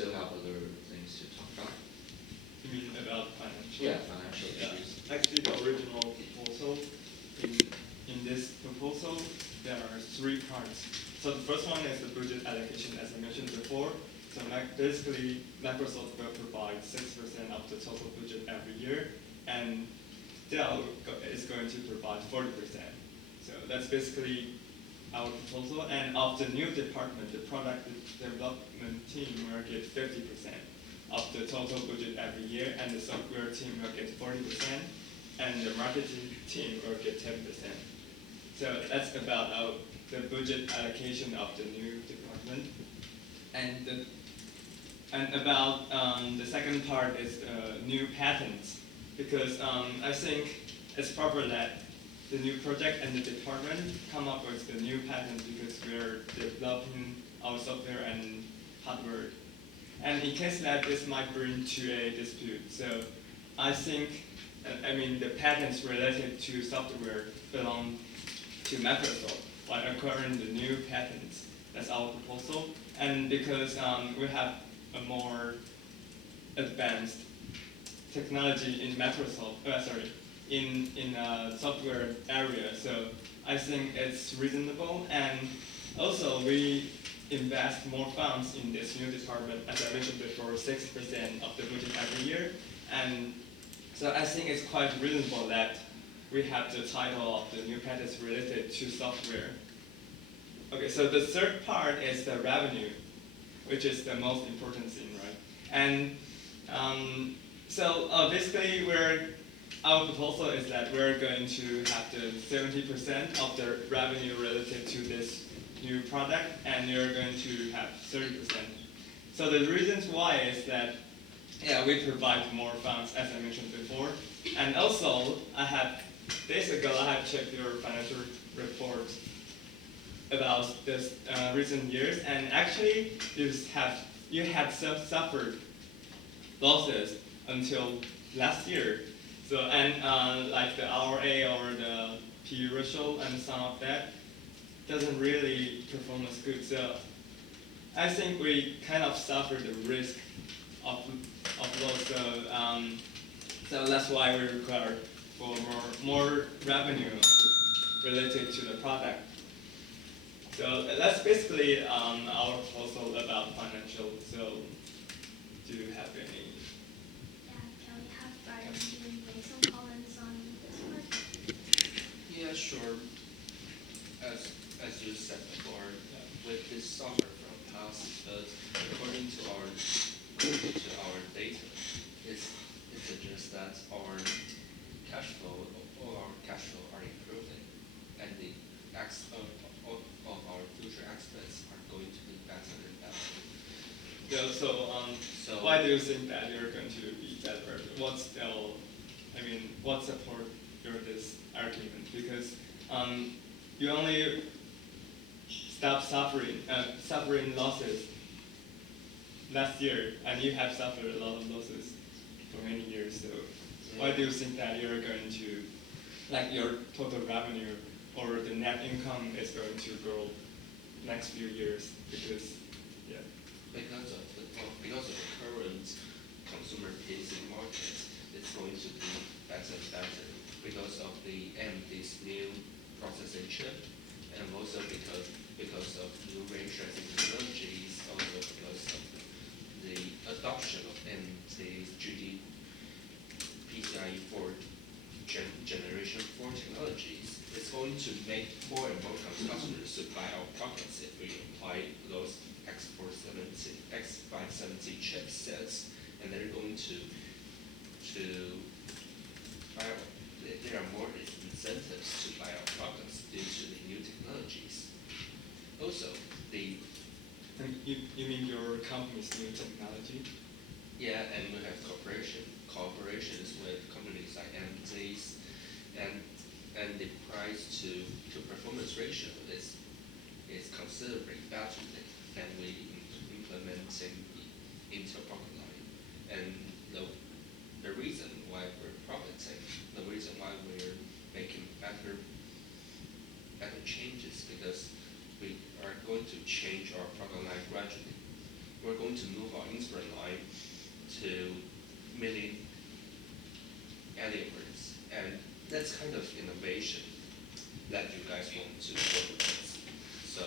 still have other things to talk about? You mean about financial? Yeah, financial issues. Actually, the original proposal, in this proposal, there are 3 parts. So the first one is the budget allocation, as I mentioned before. So basically, Microsoft will provide 6% of the total budget every year, and Dell is going to provide 40%. So that's basically our proposal. And of the new department, the product development team will get 50% of the total budget every year, and the software team will get 40%, and the marketing team will get 10%. So that's about the budget allocation of the new department. And about the second part is new patents, because I think it's proper that the new project and the department come up with the new patent, because we're developing our software and hardware. And in case that this might bring to a dispute, so I think, the patents related to software belong to Microsoft, while acquiring the new patents. That's our proposal. And because we have a more advanced technology in in software area, so I think it's reasonable. And also we invest more funds in this new department, as I mentioned before, 6% of the budget every year. And so I think it's quite reasonable that we have the title of the new patents related to software. Okay, so the third part is the revenue, which is the most important thing, right? And basically, our proposal is that we're going to have the 70% of the revenue related to this new product, and you're going to have 30%. So the reasons why is that, we provide more funds, as I mentioned before. And also, days ago, I have checked your financial reports about this recent years, and actually, you had suffered losses until last year. So, and like the ROA or the P ratio and some of that doesn't really perform as good. So I think we kind of suffer the risk of loss. So that's why we require for more revenue related to the product. So that's basically our proposal about financial. So do you have any? Yeah, can we have Brian make some comments on this one? Yeah, sure. As you said before, with this software from past, according to our data, it suggests that all our cash flow are improving, and all of our future expenses are going to be better and better. Yeah. So why do you think that you're going to be better? What support this argument? Because you only stop suffering losses last year, and you have suffered a lot of losses for many years. So why do you think that you're going to, your total revenue or the net income is going to grow next few years? Because of the current consumer-facing market, it's going to be better and better because of the AMD's new processing chip, and also because of new ray-tracing technologies, also because of the adoption of AMD's PCIe 4 generation 4 technologies. It's going to make more and more customers to buy our products if we apply those X570 chipsets, and they're going to buy. There are more incentives to buy our products due to the new technologies. Also, you mean your company's new technology? Yeah, and we have cooperations with companies like AMD's, and the price to performance ratio is considerably better than we implementing into a product line. And the reason why we're profiting, the reason why we're making better changes, because we are going to change our product line gradually. we're going to move our instrument line to milli milliamperes, and that's kind of innovation that you guys want to work with. So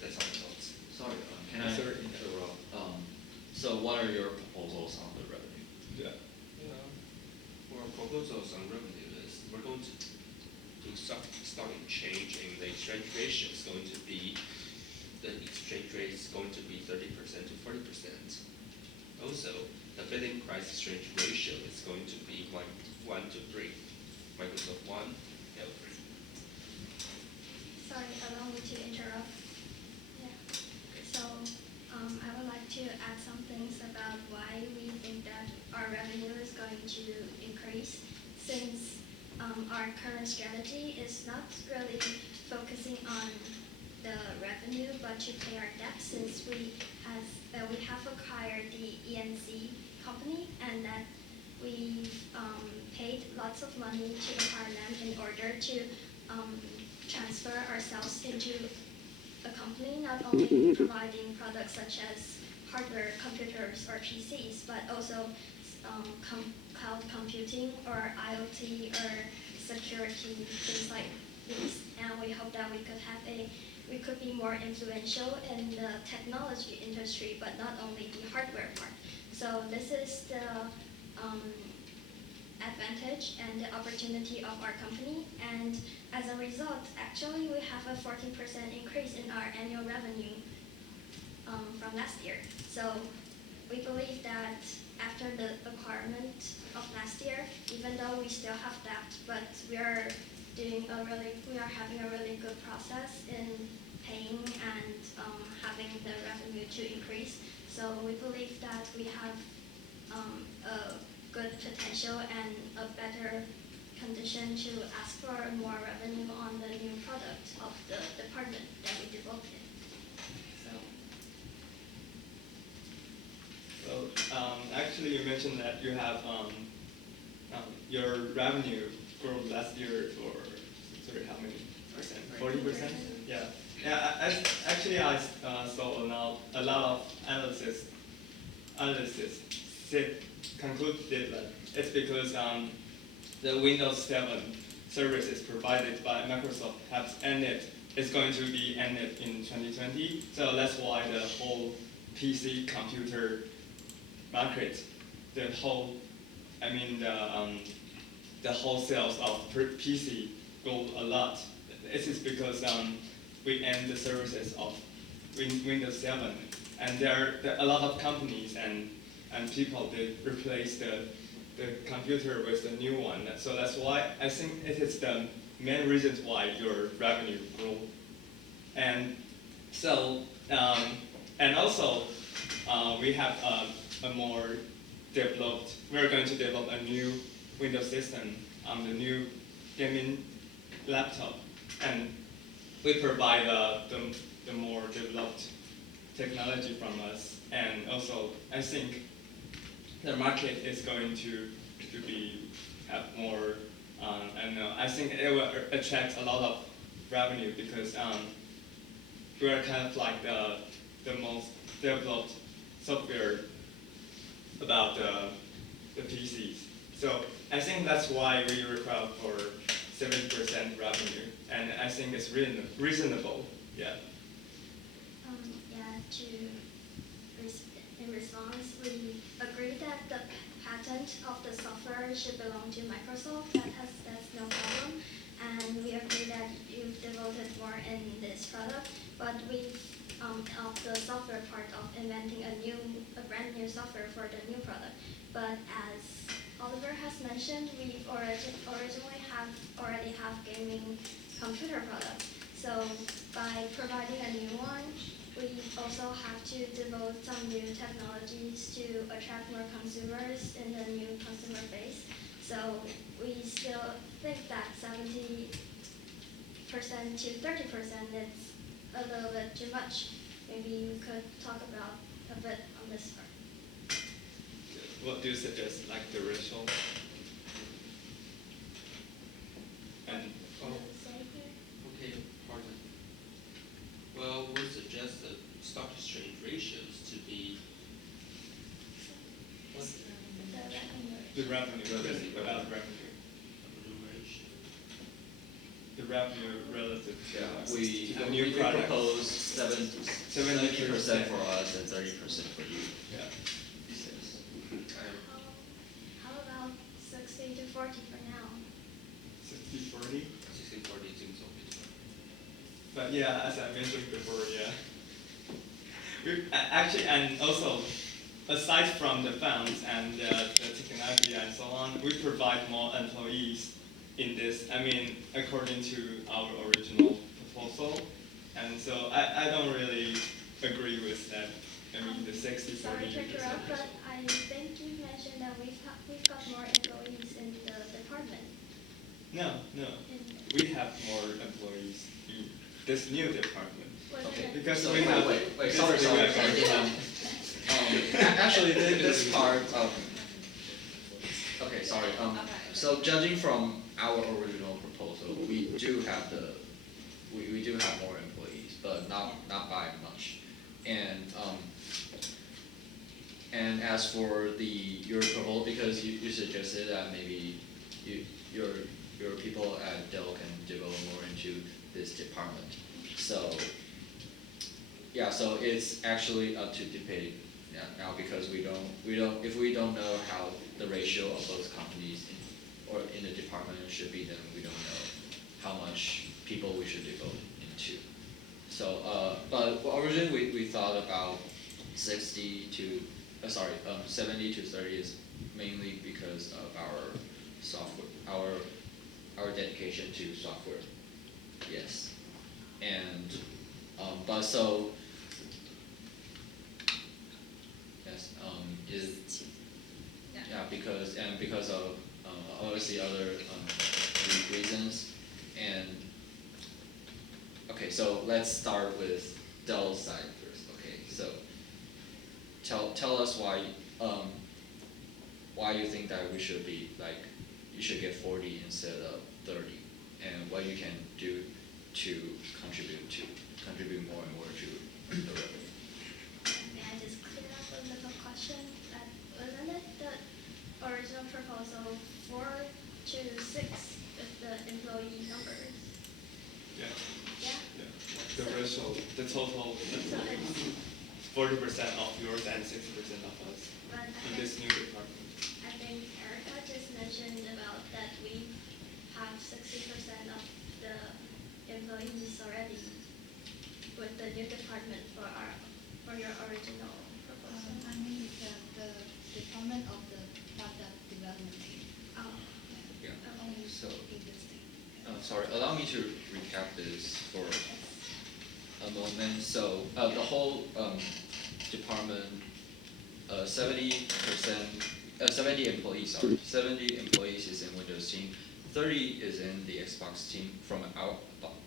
that's our thoughts. Sorry, can I Sorry. interrupt? So what are your proposals on the revenue? Yeah. Our proposals on revenue is we're going to do stock exchange, and the exchange ratio is going to be, the exchange rate is going to be 30% to 40%. Also, the bidding price exchange ratio is going to be 1 to 3. Microsoft 1, Dell 3. Sorry, allow me to interrupt. Yeah. So I would like to add some things about why we think that our revenue is going to increase, since our current strategy is not really focusing on the revenue, but to pay our debt, since we have acquired the ENC company, and that we paid lots of money to acquire them in order to transfer ourselves into a company not only providing products such as hardware, computers, or PCs, but also cloud computing or IoT or security, things like these. And we hope that we could be more influential in the technology industry, but not only the hardware part. So this is the advantage and the opportunity of our company. And as a result, actually, we have a 14% increase in our annual revenue from last year. So we believe that after the acquirement of last year, even though we still have debt, but we are having a really good process in paying and having the revenue to increase. So we believe that we have a good potential and a better condition to ask for more revenue on the new product of the department that we developed it. So Actually, you mentioned that you have your revenue grew last year for, sorry, how many percent? 40%? Yeah. Yeah. Actually, I saw a lot of analysis concluded that it's because the Windows 7 services provided by Microsoft has ended. It's going to be ended in 2020. So that's why the whole PC computer market, the whole sales of PC go a lot. This is because we end the services of Windows 7, and there are a lot of companies and people they replace the computer with the new one. So that's why I think it is the main reason why your revenue grew. And so and also we have a more developed. We're going to develop a new Windows system on the new gaming laptop, and we provide the more developed technology from us. And also, I think the market is going to have more. I think it will attract a lot of revenue because we are kind of like the most developed software about the PCs. So I think that's why we require for 70% revenue, and I think it's reasonable. Yeah. In response, we agree that the patent of the software should belong to Microsoft. That's no problem, and we agree that you've devoted more in this product. But of the software part of inventing a brand new software for the new product. But as Oliver has mentioned, we already have gaming computer products. So by providing a new one, we also have to devote some new technologies to attract more consumers in the new consumer base. So we still think that 70% to 30% is a little bit too much. Maybe we could talk about a bit on this part. What do you suggest, like the ratio? And Okay, pardon. Well, we suggest the stock exchange revenue, without revenue. Remuneration. The revenue relative to, We to the new we product. propose 70% for us and 30% for you. Yeah. Yes. How about 60 to 40 for now? 60/40. 60/40 seems okay. But yeah, as I mentioned before, yeah. Actually, and also, aside from the funds and the technology and so on, we provide more employees in this. I mean, according to our original proposal. And so I don't really agree with that. I mean, the 60/40. Sorry to interrupt, but I think you mentioned that we've got more employees in the department. No. In- We have more employees in this new department. Wasn't Okay. it? Because So we have. wait, because sorry. we have- Actually, this part. Okay, sorry. So judging from our original proposal, we do have we do have more employees, but not by much. And as for your proposal, because you suggested that maybe your people at Dell can develop more into this department. So yeah, so it's actually up to debate now because if we don't know how the ratio of both companies or in the department should be, then we don't know how much people we should devote into. So but originally we thought about 70 to 30 is mainly because of our software, our dedication to software. Yes, and but so yes is yeah because of obviously other reasons. And okay, so let's start with Dell's side first. Okay, so tell us why you think that we should be like you should get 40 instead of 30, and what you can do to contribute more and more to the revenue. May I just clear up a little question? Wasn't it the original proposal 4 to 6 with the employee numbers? Yeah. Yeah? The ratio, the total, So it's, 40% of yours and 60% of us but in this new department. I think Erica just mentioned about that we have 60% of the employees already with the new department for your original proposal. I mean the department of the product development team. Oh, Yeah. okay. So Existing. sorry, allow me to recap this for a moment. So the whole department, 70 employees. Sorry, 70 employees is in Windows team, 30 is in the Xbox team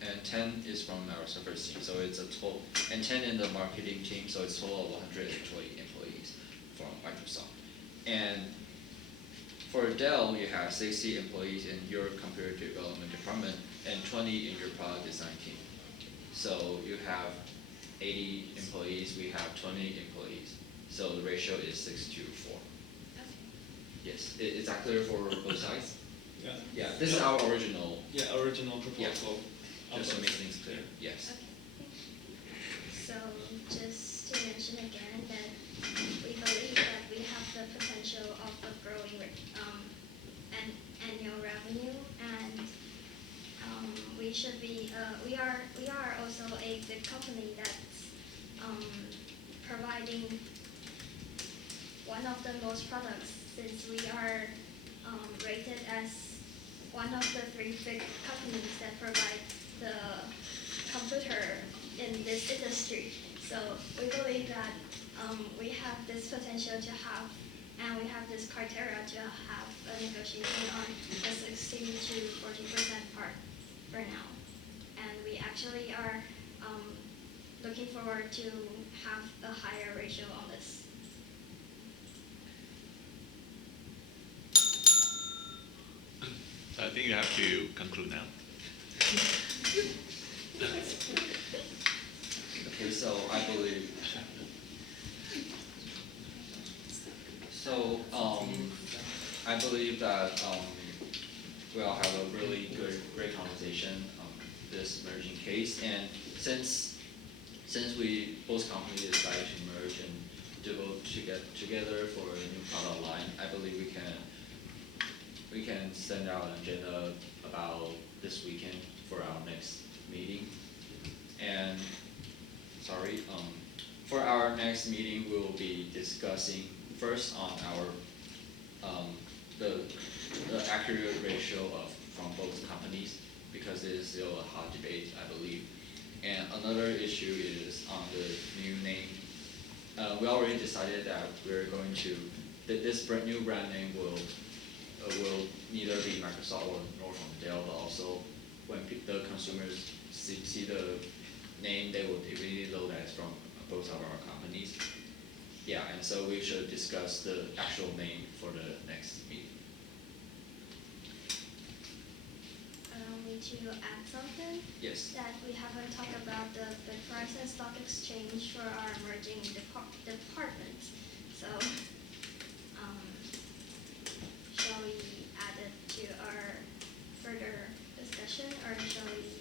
and 10 is from our Surface team. So it's a total, and 10 in the marketing team. So it's a total of 120 employees from Microsoft. And for Dell, you have 60 employees in your computer development department and 20 in your product design team. So you have 80 employees, we have 20 employees. So the ratio is 6 to 4. Okay. Yes, is that clear for both sides? Yeah. Yeah, this is our original, Yeah, original proposal. just to make things clear. Yes. Okay. So just to mention again that we believe that we have the potential of a growing an annual revenue, and we should be we are also a good company that's providing one of the most products, since we are rated as one of the 3 big companies that provide the computer in this industry. So we believe that we have this potential to have, and we have this criteria to have a negotiation on the 60 to 40% part for now. And we actually are looking forward to have a higher ratio on this. So I think you have to conclude now. Okay, so I believe. So I believe that we'll have a really great conversation on this merging case. And since we both companies decided to merge and devote together for a new product line, I believe we can send out an agenda about this weekend for our next meeting. And for our next meeting, we will be discussing first on our the accurate ratio from both companies, because it is still a hot debate, I believe. And another issue is on the new name. We already decided that we're going to this new brand name will neither be Microsoft nor from Dell, but also when the consumers see the name, they will immediately know that it's from both of our companies. Yeah, and so we should discuss the actual name for the next meeting. Allow me to add something. Yes. That we haven't talked about the price and stock exchange for our emerging departments. So, shall we add it to our further discussion, or shall we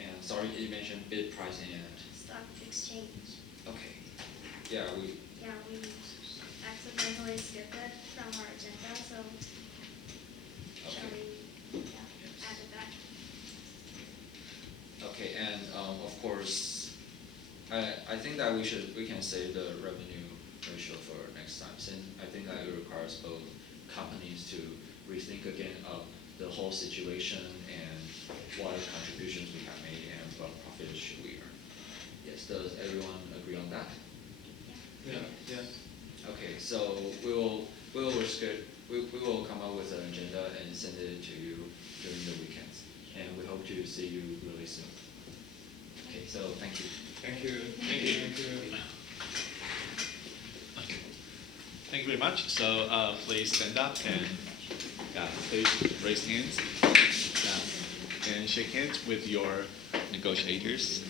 And sorry, you mentioned bid price and stock exchange? okay. Yeah, we Yeah, we accidentally skipped it from our agenda, so shall okay. we add it back? Okay, and of course, I think that we can save the revenue ratio for next time, since I think that it requires both companies to rethink again of the whole situation and what contributions we have made and what profit should we earn. Yes, does everyone agree on that? Yeah. Okay, so we will come up with an agenda and send it to you during the weekends, and we hope to see you really soon. Okay, so thank you. Thank you. Thank you. Thank you very much. So please stand up and please raise hands and shake hands with your negotiators.